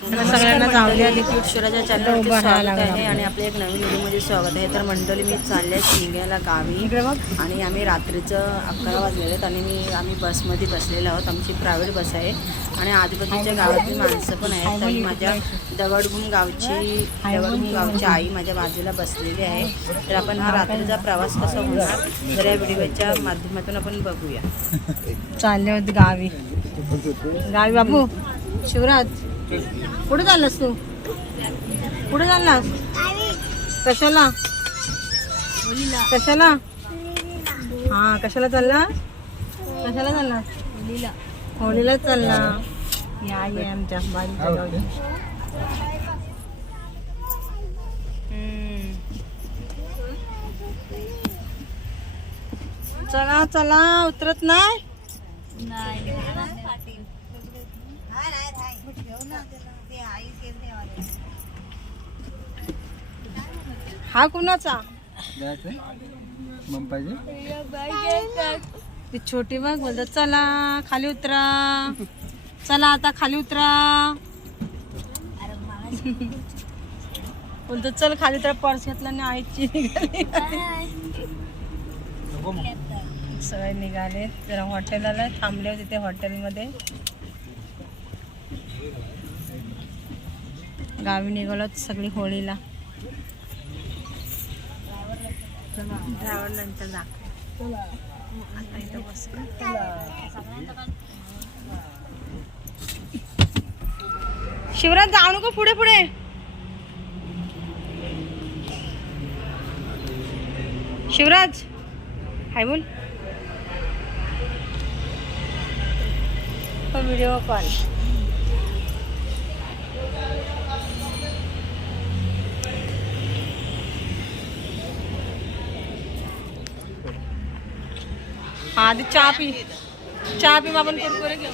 सगळ्यांना जाऊया चॅनलवरती स्वागत आहे आणि आपल्या एक नवीन व्हिडिओमध्ये स्वागत आहे. तर मंडळी मी चालले शिंग्याला गावी. आणि आम्ही रात्रीचं अकरा वाजलेले आहेत आणि मी आम्ही बसमध्ये बसलेलो आहोत. आमची प्रायव्हेट बस आहे. आणि आजूबाजूच्या गावातील माणसं पण आहेत. तर माझ्या दगडगुम गावची दगडगुम गावची आई माझ्या बाजूला बसलेली आहे. तर आपण हा रात्रीचा प्रवास कसा होणार तर या व्हिडिओच्या माध्यमातून आपण बघूया. चालले होते गावी. गावी बाबू शिवराज कुठे चाललास तू? कुठे चाललास? कशाला? कशाला? हा कशाला चालला कशाला चालला होलीला चालला. या ये आमच्या बाजूच्या गावी. चला चला उतरत नाही. हा कुणाचा? मग पाहिजे? ती छोटी बघ बोलतो चला खाली उतरा. चला आता खाली उतरा. बोलतो चल खाली उतरा पर्स घेतला आणि आईची सगळे निघाले जरा हॉटेल आलं थांबले होते ते हॉटेलमध्ये गावी निघालोत सगळी होळीला. ड्रायव्हर नंतर दाखव. आता इथं बस शिवराज जाऊ नको पुढे पुढे. शिवराज हाय बोल. व्हिडिओ कॉल हा आधी चहा पी. चहा पी आपण कुरकुरे घेऊ.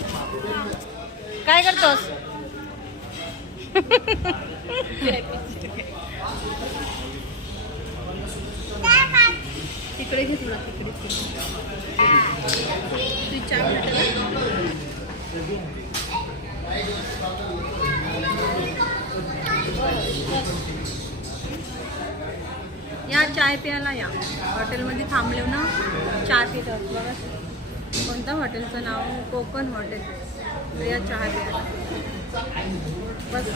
काय करतोस? तिकडे घे तुला तिकडे तू चहा या चाय प्यायला या. हॉटेलमध्ये थांबले ना चहा पित आहोत बघा. कोणतं हॉटेलचं नाव? कोकण हॉटेल. या चहा प्यायला. बस.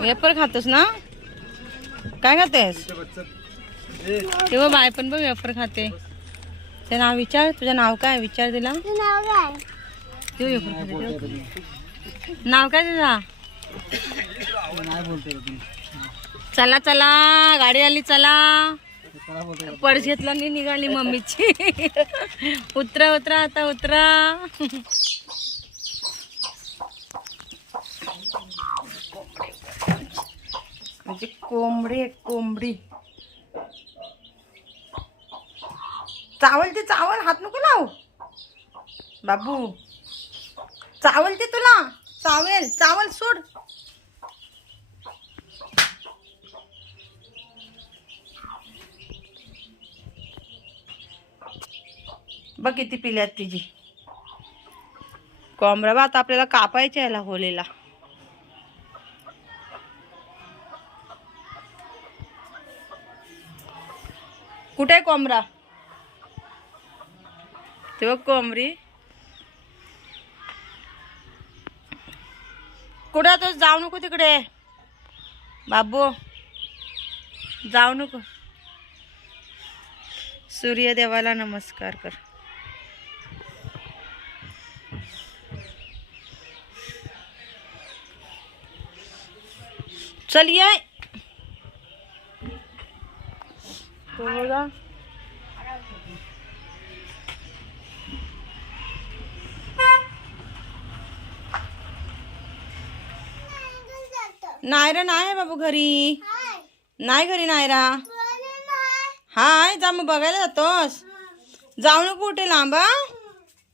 वेपर खातोस ना? काय खातेस? तेव्हा बाय पण बघ वेपर खाते. ते नाव विचार. तुझं नाव काय? विचार दिला तू वेपर खाते. तेव्हा. नाव काय तुझा? नाही बोलते चला चला गाडी आली चला. पर्स घेतला आणि निघाली मम्मीची. उतरा उतरा आता उतरा. म्हणजे कोंबडी आहे कोंबडी. चावल ते चावल हात नको लाव. बाबू. चावल ते तुला. चावेल चावल सोड. बघ किती पिल्यात तिची. कोंबडा बा आता आपल्याला कापायच्या याला होलीला कुठे आहे कोंबडा? ते बघ कोंबरी कुठे तो? जाऊ नको तिकडे. बाबू जाऊ नको. सूर्यदेवाला नमस्कार कर. चलिए। तो बघा नायरा नाही आहे बाबू घरी। नाही घरी नायरा। हाय जा मग बघायला जातोस। जाऊ नको कुठे लांबा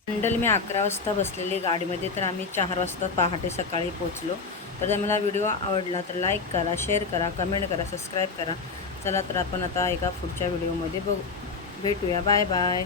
मंडल मी अकरा वाजता बसलेली गाडीमध्ये तर आम्ही चार वाजता पहाटे सकाळी पोचलो तर जर मला व्हिडिओ आवडला तर लाईक करा शेअर करा कमेंट करा सबस्क्राईब करा. चला तर आपण आता एका पुढच्या व्हिडिओमध्ये बघू भेटूया. Bye bye.